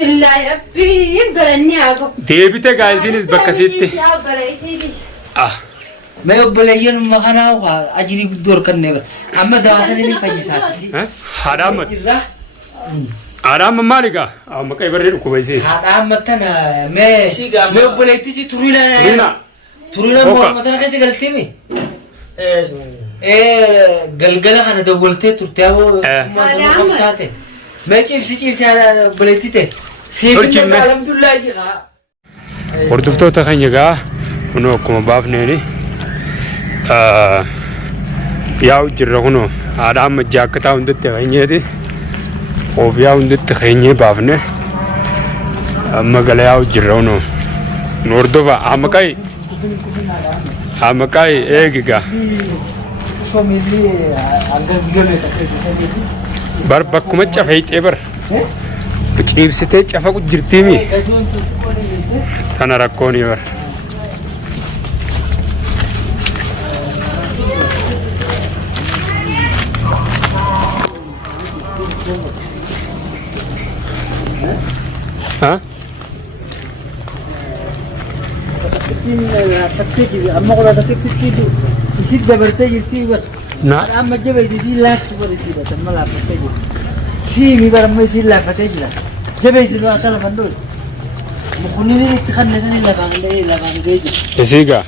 الله ربي يقدرني أقول ديبته قايسينس بكسيتي ما يبليين مكانه أجري بدور كنيبر أما دواسني اللي فجيساتي حرام حرام مالكا أما كي بريرو كويسي حرام متنا ما يبليتي تروينا متنا كيسي قلتي مي قلقلة أنا دولتي ترتاو ما خفتاته ما كيف على بليتي سيفنا الحمد لله جيها وردفتو تخنيجا كنو كم بافنيني ياو جرّهونو آرام جاكتا وندت تخنيجي وفيا وندت تخنيجي بافنه أما قلياو جرّهونو نوردوفا أمكاي إيجيكا بار بكمة شفيت إبر بتجيب ستة شفا كل جرتيمي ثنا ركوني بار ها فتيجي أما قلنا فتيجي يصير دبرتي يصير نعم أما جب يصير لا تبغى يصير تما لا فتيجي سيني برا يصير لا فتيجي لا جب يصير لا تلا فندوس مخوني تخلنا سني لا فاندي لا فاندي يسيقا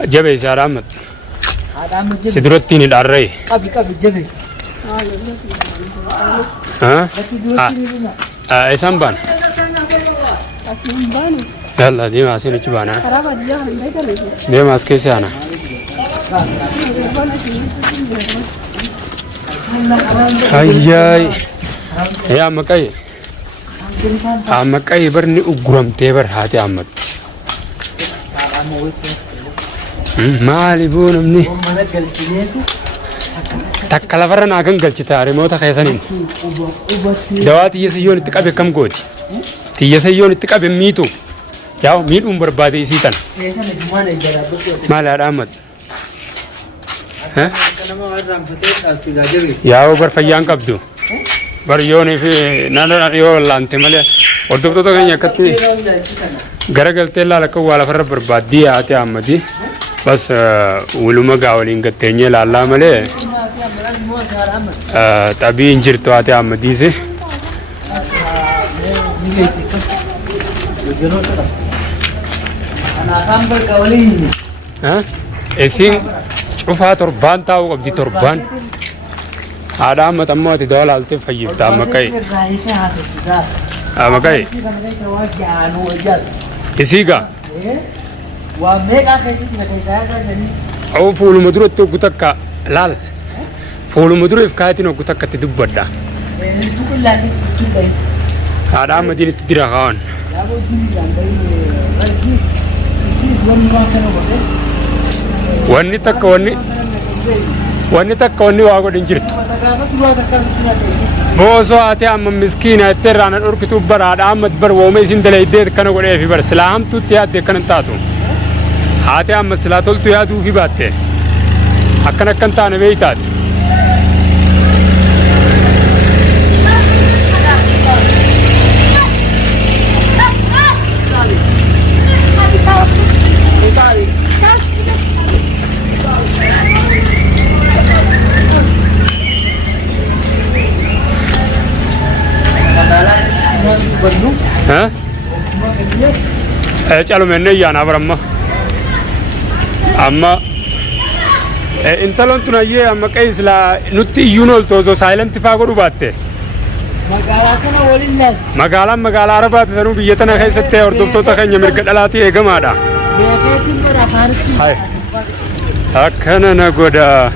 جبي سارامت سدرتيني الأري قبل جبي ها إيسان بان يلا دي ما سيني تبانا دي ما سكيسي أنا هاي يا مكاي مكاي برني أقرم تبر هاتي أحمد مالي بونمني تكلا فرنا كان قلتي ريموت خيسانين دواتي يسيون تكابي كم قوتي تيسيون تكابي ميتو ياو ميت بربادي سيتان مالي أحمد ها ياو برفيان كبدو بر يوني في نانا يو لانتي مالي وردو تو كان يكتني غرغلتي لا لك ولا فر بربادي آتي أحمدي بس ولما قاولين قتني لا لا مالي تبي إنجر تو آتي أحمدي سه ها إسين شوفها تربان تاو قبضي تربان هذا أحمد أما تدول على تفجيب تام مكاي مكاي إسيقا أو فول مدرو تو قتك لال فول مدرو إفكاتينو قتك تدبّدا هذا مدينة تدرغان واني تك واني واقو دنجرت بوسو آتي أما مسكين أترانا الأركتو برا أحمد بر ومي سندلي دير كانوا قولي في بر سلام تو تياد دي كانت تاتو آتي أما سلاتول تيادو في باتي أكنا كنتانا بيتات ها چلو میں نے جانا پر اما انتلون تو یہ اما کئی سلا نتی یونول تو جو سائلنت فاگو باتے مقالا عربات سنو بیتنا خیستے اور دفتو تخینی مرکت علاتی اگمادا اکھنا نگودا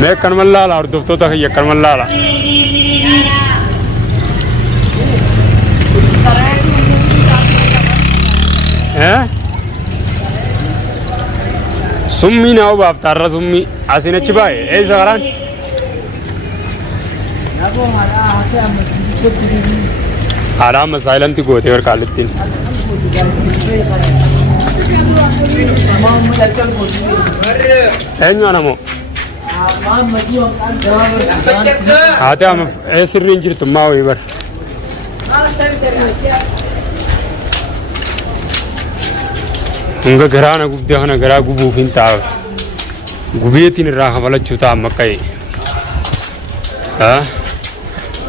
میں کنمال لالا اور دفتو تخینی کنمال لالا سمي ناو بافتار سمي عسينة شباي ايه سغران haadhaan masaayilanti gootee warqaalittiin. Eenyu anamoo? Haati amma sirriin jirtu maa wayii bar. Hanga garaana gubdee kana garaa gubuuf hin taa'u. Gubeetiin irraa kafalachuu ta'a amma ka'e.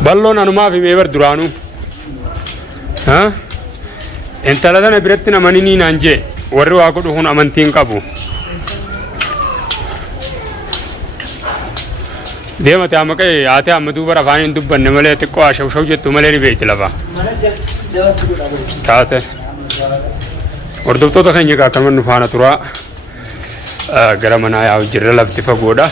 Balloon anumaaf himee bar duraanuu. Intala tana biratti namani ni naan jee warri waa godhu kun amantiin qabu. Deemate amma ka'e haati amma duuba afaan hin dubbanne malee xiqqoo ashawshaw jettu malee ni beekti lafa. Taate. Hordoftoota keenya egaa akkama nu faana turaa gara manaa yaa'u jirra lafti fagoodha.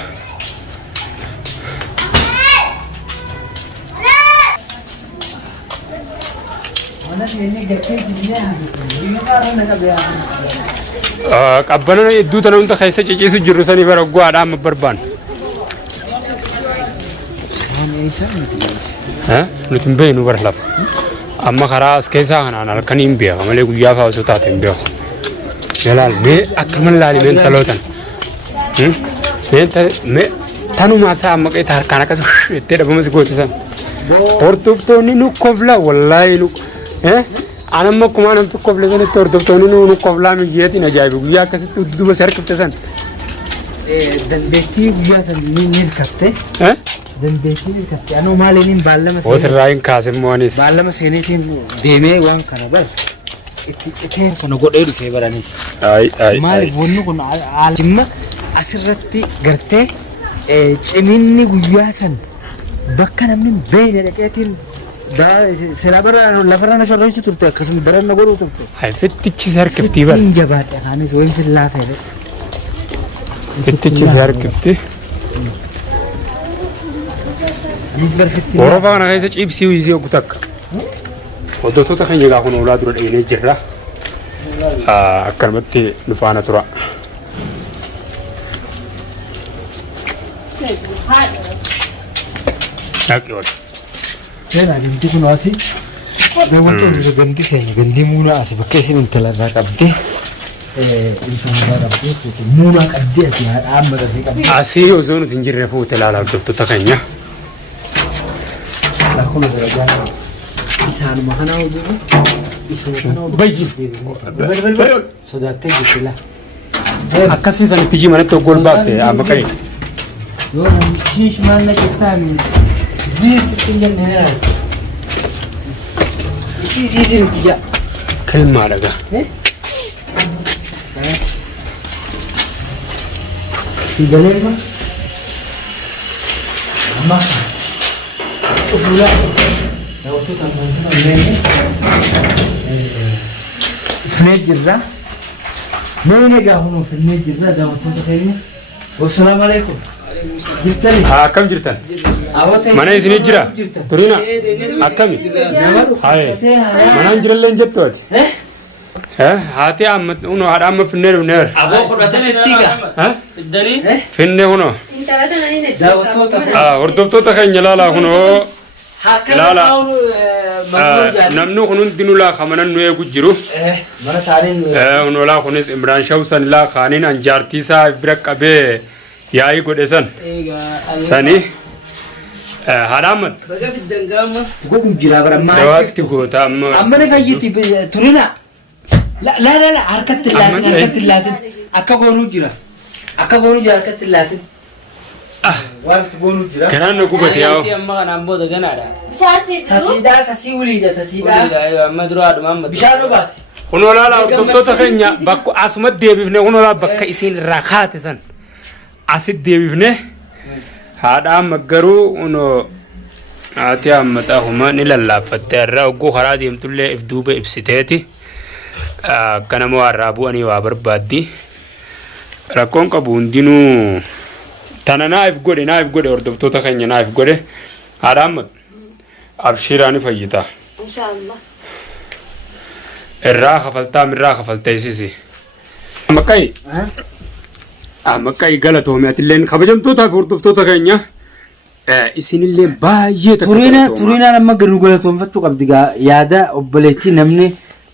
Qabbana hedduu tana hunda keessa ciciisu jirru sanii bara guwaadha amma barbaan. Nuti hin beeknu bara lafa. Amma karaa as keessaa kanaan halkanii hin beeka malee guyyaa fa'aa osoo taate hin beeku. Yalaal mee akkama laali meen talootan. Mee tanumaa isaa amma qeeta harkaan akkas ittee dhabamas gootisan. Hordoftoonni nu kofla wallaahi nu. Anamma akkuma namtu kofle sanitti hordoftoonni nu koflaa miyyeetiin ajaa'ibu guyyaa akkasitti dudduuba si harkifte san. Dandeettii guyyaa san ni hirkatte. Dandeettii hirkatte. Anoo maaliin baallama seenee. Osirraa hin kaasimmoo anis. Baallama seeneetiin deemee waan kana bar. Itti kana godhee dhufee baranis. Maaliif wanni kun dhimma asirratti gartee ciminni guyyaa san bakka namni beeyne dhaqeetiin sila bara lafarra na sharreessi turte akkasuma daran na godhuu turte. Fittichi si harkiftii bara. Ittiin jabaadhe kaanis wayin fillaa fe'e. Fittichi si harkiftii. Oromoo kana keessa ciibsii wiizii oggu takka. Hordoftoota keenya egaa kun ulaa dura dheenee jirra. Akkanumatti nu faana tura. Dhaqi wal. Seera ganti kun asi. Wantoonni ganti keenya ganti muunaa asi bakka isin intala irraa qabdee isin irraa qabdee muunaa qabdee asi haammata asii qabdee. Asii osoo nuti hin jirre fuute ilaalaa hordoftoota keenya. Kun isaanuma kana hojjetu isuma kana hojjetu sodaattee jirti laa. Akkasii sanitti jii manatti oggol baafte amma ka'e. Yoo namtichi maal na jettaa ziisitti jenne heera. Ziisitti jaa. Kalmaa dhagaa. Sigalee ma? Amma ufula. Daawwattoota Ufnee jirra. Mee gaafuma ufnee jirra daawwattoota keenya. Wassalamu alaikum. Jirtani? Akkam jirtan? Mana isinii jira? Turina? Akkami? Manaan jirallee hin jettu ati? Haati amma uno haadha amma finnee dhufneera. Aboo fudhatanitti gaa? Finnee kunoo. Hordoftoota keenya laalaa kunoo. Laala namni kun hundinuu laa kamanan nu eegu jiru. Mana taariin unolaa kunis Imraan Shawsan laa kaaniin anjaartiisaa bira qabee yaa'ii godhe san. Sani haadha Ahmad. Godhu jira bara maal? Dawaatti goota amma. Amma ni fayyiti turina. La harkatti laatin akka goonuu jira. Akka goonuu jira harkatti laatin. Wanti goonuu jira. Kanaan na gubate yaa'u. Amma kanaan booda ganaadha. Tasiidhaa tasii uliidha tasiidhaa. Amma duraadhuma amma. Bishaan obaasi. Kunolaa hordoftoota keenya bakka asumatti deebifne kunolaa bakka isiin irraa kaate san asitti deebifne haadha amma garuu unoo haati hammataa huma ni lallaaffatte irraa ogguu karaa deemtullee if duuba ibsiteeti akka nama warraa bu'anii waa barbaaddi rakkoon qabu hundinuu tana naaf godhe hordoftoota keenya naaf godhe haadha hammat abshiiraani fayyita. Inshallah. Irraa kafaltee sisi. Makkai galatoomee atilleen kabajamtootaa fi hordoftoota keenya isinillee baay'ee Turiinaan amma gadi galatoonfachuu qabdi yaada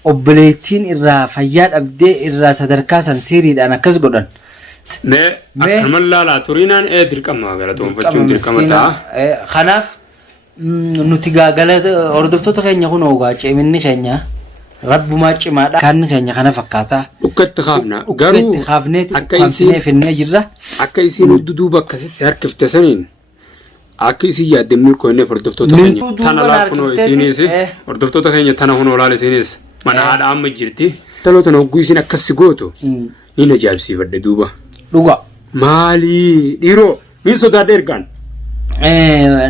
obboleettiin irraa fayyaa dhabdee irraa sadarkaa san siriidhaan akkas godhan. Akkuma laalaa turiinaan dirqama galatoonfachuun dirqama ta'a. Kanaaf nuti galata hordoftoota keenya kun ogaa ceeminni keenya rabbumaa cimaadha. Kan keenya kana fakkaata. Dhukkatti kaafna garuu akka isiin finnee jirra. Akka isiin duduuba akkasii harkifte saniin akka isiin yaadde milkoonne hordoftoota keenya tana laakunoo isiinis hordoftoota keenya tana hunoo laala isiinis mana haadha amma jirti. Taloota hogguu isiin akkasi gootu ni ajaa'ibsiifadhe duuba. Dhuga. Maali dhiiroo miin sodaadha ergaan.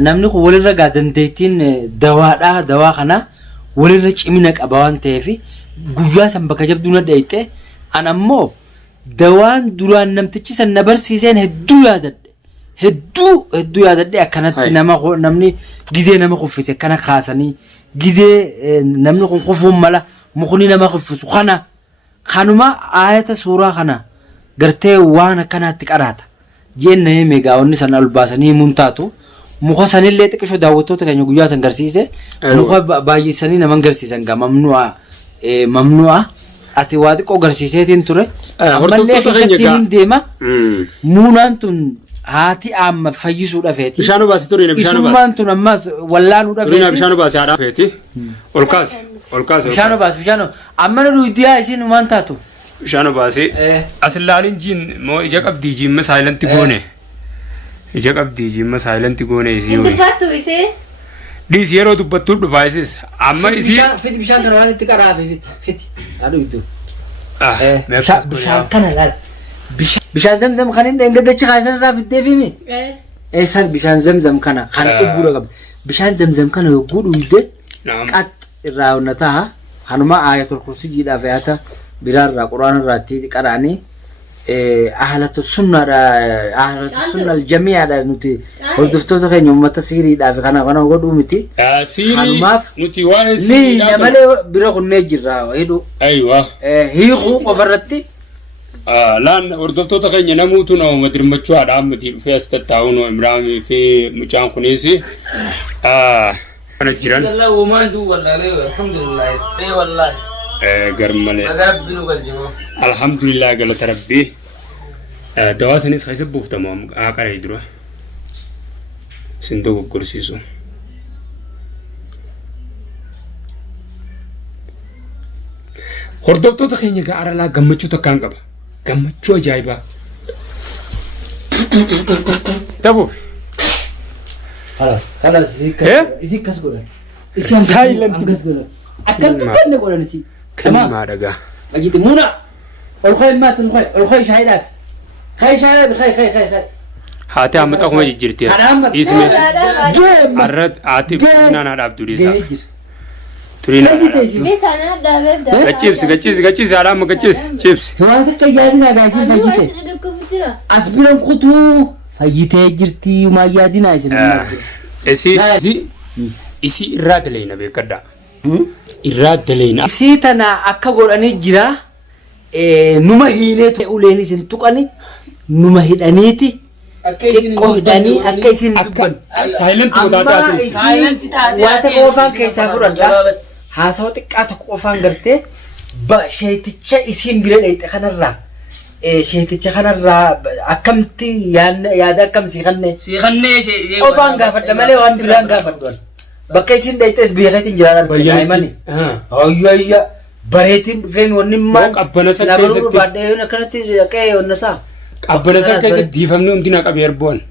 Namni kun walirra gaa dandeettiin dawaadha. Dawaa kana walirra cimina qaba waan ta'eef guyyaa san bakka jabduu na dheeyte an ammoo dawaan duraan namtichi san na barsiiseen hedduu yaadadhe. Hedduu yaadadhe akkanatti namni gizee nama kuffise akkana kaasanii gizee namni kun kufuun mala mukni nama kuffisu kanuma ayata suuraa kana gartee waan akkanaatti qaraata. Jenna meegaa wanni san ol baasanii himuun taatu muka sanillee xiqqishoo daawwattoota keenya guyyaa san garsiise muka baay'isanii naman garsiisan gaa mamnu'a ati waa xiqqoo garsiiseetiin ture ammallee keessatti hin deema muunaan tun haati amma fayyisuudha feeti bishaan baasi turiina bishaan baasi isummaan tun ammas wallaanuudha feeti turiina bishaan baasi haadha feeti ol kaas bishaan amma nu duudiyaa isin maan taatu bishaan baasi asilaalin jiin moo ija qabdii jiimma saayilanti goone ija qabdii jiimma saayilanti goone isii hoyi dubbattu isee dhiis yeroo dubbattuu dhufaa isis amma isii fiti bishaan kana waan itti qaraafe fiti aduu iddoo bishaan kana laal bishaan zamzam kan inni engadachi kaasan irraa fiddee fiimi san bishaan zamzam kana dhugguudha qabdi bishaan zamzam kana yogguu dhugde qax irraa onnataa kanuma aayatul kursijiidhaaf yaata biraarraa quraanarraatti qaraanii ahlatu sunnal jamiyaadha nuti hordoftoota keenya uummata siiriidhaaf kana godhuu miti kanumaaf nuti waan siiriidha malee bira kunnee jirra hidhu hiikuu qofarratti laan hordoftoota keenya namuutu nama dirmachuu haadha ammatii dhufee as tattaa'uun Imraamii fi mucaan kunis kana jiran garmalee alhamdulillah galata rabbii dawaa sanis keessa buuftamu qaree dura sintuu gurgursiisu hordoftoota keenya gaaralaa gammachuu takkaan qaba gammachuu ajaa'ibaa tabuuf خلاص isi kas godhan silent akkatti kanne godhan isi كلمة رجع أجيت مونا الخيل مات الخيل شهيدات خي شهيد خي هاتي عم تأخذ جرتي اسمه الرد عاتب أنا عبد الرزاق ترينا بس أنا دابب كتشيبس على ما كتشيبس هو هذا كيادنا قاعدين فايته أصبرن خطو فايته جرتي وما يادنا إسي الراد لينا بكذا الراد لينا سيتنا أكبر أني جرا نما هينة أولين سنتوكاني نما هيدانيتي كهداني أكيسين أكبر سايلنت وتاتي سايلنت واتك أوفان كيسافر الله هاسوتك أتك أوفان قرتي بشيتشا إسين بلاد أيتخان الرا شيتشا خان الرا أكمتي يادا كم سيخنة شيء أوفان قافد مالي وان بلان قافد وان بكيسين دايتس بيغتين جران أيماني أيوة بريتين فين ونما قبنا سكيسة بعدين كنتي كي ونتا قبنا سكيسة ديفهمني أمدينا كبير بون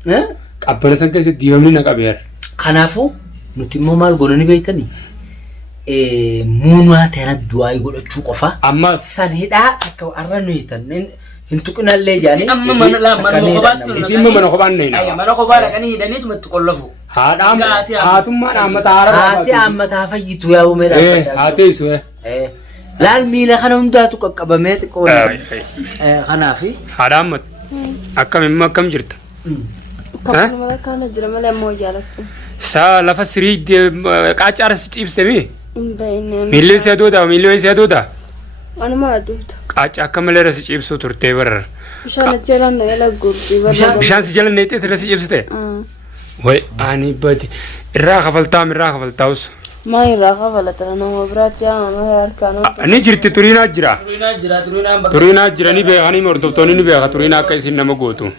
قبنا سكيسة ديفهمني كبير خنافو نتيمو مال غونني بيتني مونوا ترى دواي يقول تشوفها أما سنهدا أكو أرنويتن هنتوكنا اللي جاني أما من لا من مخبات اسم من مخبات نينا أي من مخبات كني دنيت متكلفه هاتم ما نعم تعرف هاتي أما تفجيتوا يا أمي هاتي سوى لا الميلا خنهم داتو كقبمت كون خنافي حرام أكم جرت كم مرة كان جرم لا موجالك سا لفسريج كأجار ستيبس تبي بين ميلي سيادودا أنا ما أدوت أكم ملي رسيبس وترتيبر بشان الجلان يلا قربي بشان سجلان نيتة رسيبس تي Way ani badi irraa kafaltaa'us. Maa irraa kafalata nama biraatti yaa nama harkaan. Ni jirti turiinaa jira. Turiinaan Turiinaa jira ni beekanii hordoftoonni ni beeka turiinaa akka isin nama gootu.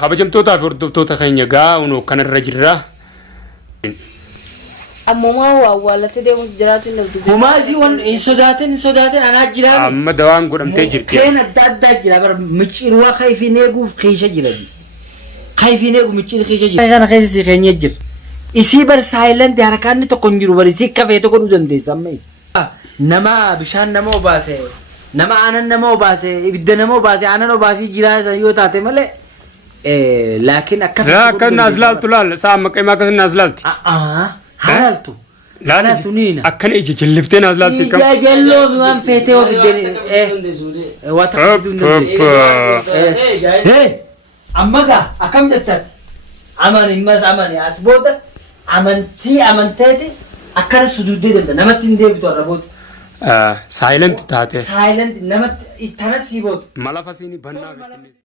Kabajamtootaa fi hordoftoota keenya gaa unoo kanarra jirra. Ammumaa awwaallatee deemuuf jiraatu hin dhabdu. Humaasii waan hin sodaatin anaa jiraan. Amma dawaan godhamtee jirti. Keen adda jira bara micciirwaa kayfiin eeguuf keessa jira. Kayfiin eegu micciir keessa jira. Kana keessa si keenya jira. Isii bar saayilanti harkaan inni tokko hin jiru bari isii kafee tokko dhuu dandeessa amma. Nama bishaan nama obaase nama aanan nama obaase ibidda nama obaase aanan obaasii jiraa yoo taate malee. Laakiin akka naazlaaltu laal saa amma qeemaa akka naazlaalti. Haaltu. Haaltu niina. Akkana ija jalliftee naazlaalti kam. Ija jalloo waan feetee of ammagaa akkam jettati amani mas amani as booda amanteeti akkana sududdee danda'a namatti hin deebitu har'a booda. Silent taate. Silent namatti tanas sii booda. Mala fasiini bannaa.